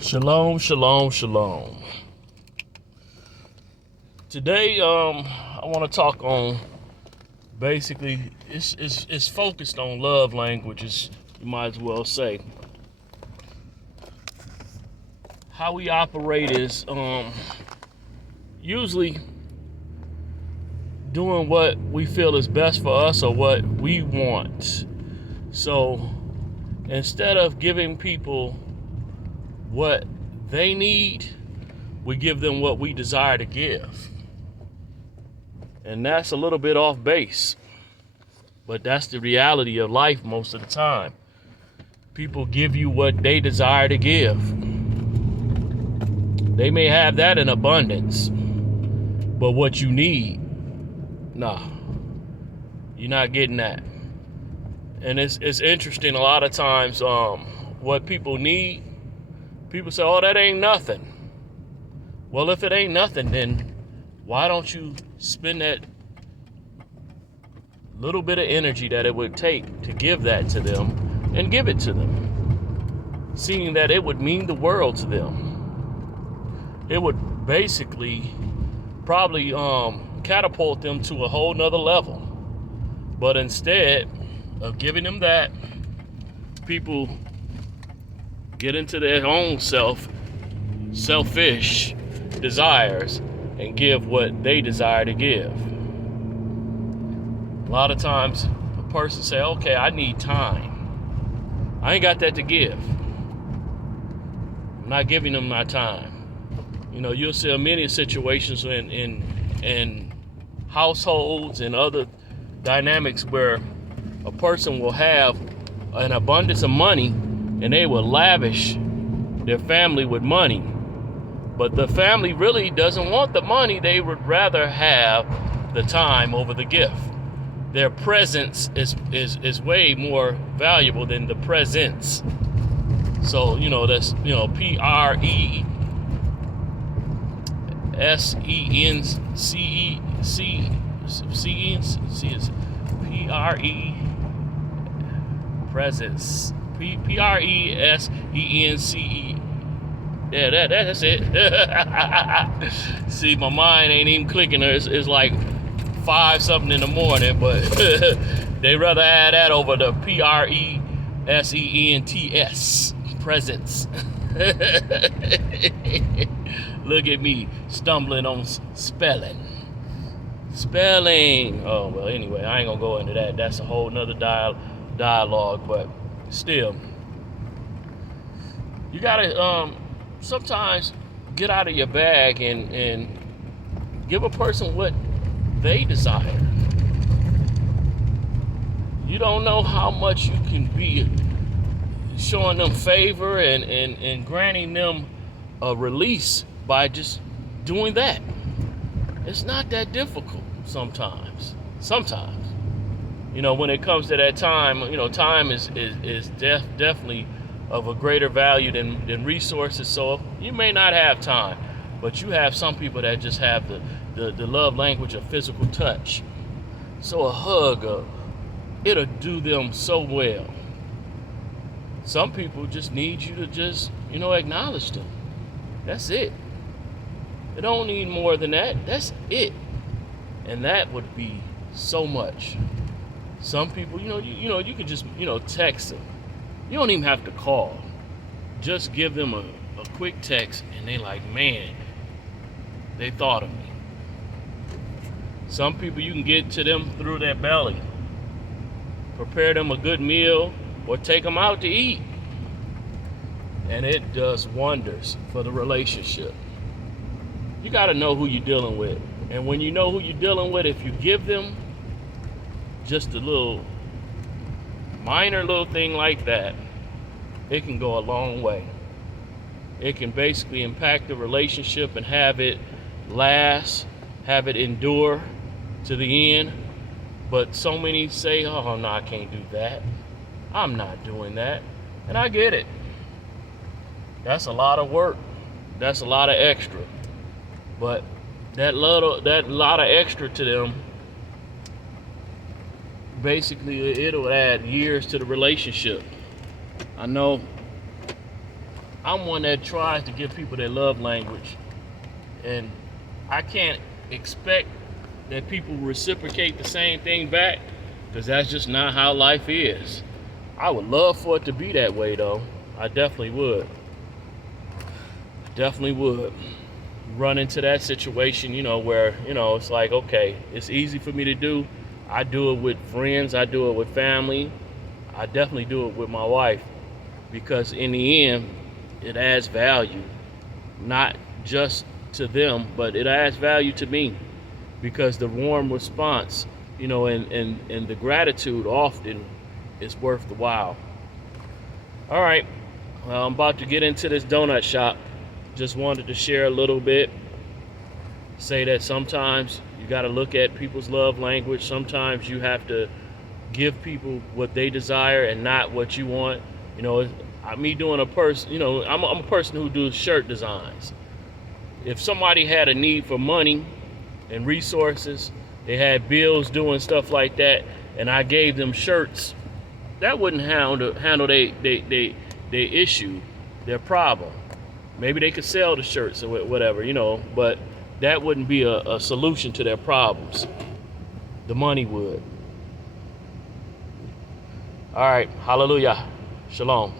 Shalom, shalom, shalom. Today, I want to talk on basically it's focused on love languages. You might as well say how we operate is usually doing what we feel is best for us or what we want. So instead of giving people what they need, we give them what we desire to give. And that's a little bit off base, but that's the reality of life most of the time. People give you what they desire to give. They may have that in abundance, but what you need, nah, you're not getting that. And it's interesting, a lot of times what people need, people say, oh, that ain't nothing. Well, if it ain't nothing, then why don't you spend that little bit of energy that it would take to give that to them and give it to them, seeing that it would mean the world to them. It would basically probably catapult them to a whole nother level. But instead of giving them that, people get into their own selfish desires and give what they desire to give. A lot of times a person say, okay, I need time. I ain't got that to give. I'm not giving them my time. You know, you'll see many situations in households and other dynamics where a person will have an abundance of money and they will lavish their family with money. But the family really doesn't want the money. They would rather have the time over the gift. Their presence is way more valuable than the presents. So, you know, that's, you know, PRESENCE presence. PRESENCE. Yeah, that's it. See, my mind ain't even clicking. It's like 5 something in the morning, but they rather add that over the PRESENTS presence. Look at me stumbling on spelling. Oh, well, anyway, I ain't gonna go into that. That's a whole nother dialogue, but still, you gotta sometimes get out of your bag and give a person what they desire. You don't know how much you can be showing them favor and granting them a release by just doing that. It's not that difficult sometimes. You know, when it comes to that time, you know, time is definitely of a greater value than resources. So you may not have time, but you have some people that just have the love language of physical touch. So a hug, it'll do them so well. Some people just need you to just, you know, acknowledge them. That's it. They don't need more than that. That's it. And that would be so much. Some people, you can just, text them. You don't even have to call. Just give them a quick text and they like, man, they thought of me. Some people, you can get to them through their belly. Prepare them a good meal or take them out to eat. And it does wonders for the relationship. You got to know who you're dealing with. And when you know who you're dealing with, if you give them just a little minor little thing like that, it can go a long way. It can basically impact the relationship and have it last, have it endure to the end. But so many say, oh no, I can't do that. I'm not doing that. And I get it. That's a lot of work. That's a lot of extra. But that lot of extra to them, basically it'll add years to the relationship. I know I'm one that tries to give people their love language, and I can't expect that people reciprocate the same thing back, because that's just not how life is. I would love for it to be that way, though. I definitely would. Definitely would. Run into that situation, where, it's like, okay, it's easy for me to do. I do it with friends, I do it with family, I definitely do it with my wife, because in the end, it adds value, not just to them, but it adds value to me, because the warm response, and the gratitude often is worth the while. All right, well, I'm about to get into this donut shop. Just wanted to share a little bit, say that sometimes you got to look at people's love language. Sometimes you have to give people what they desire and not what you want. Me doing a person, I'm a person who does shirt designs. If somebody had a need for money and resources, they had bills doing stuff like that, and I gave them shirts, that wouldn't handle they issue, their problem. Maybe they could sell the shirts or whatever, but that wouldn't be a solution to their problems. The money would. All right, hallelujah, shalom.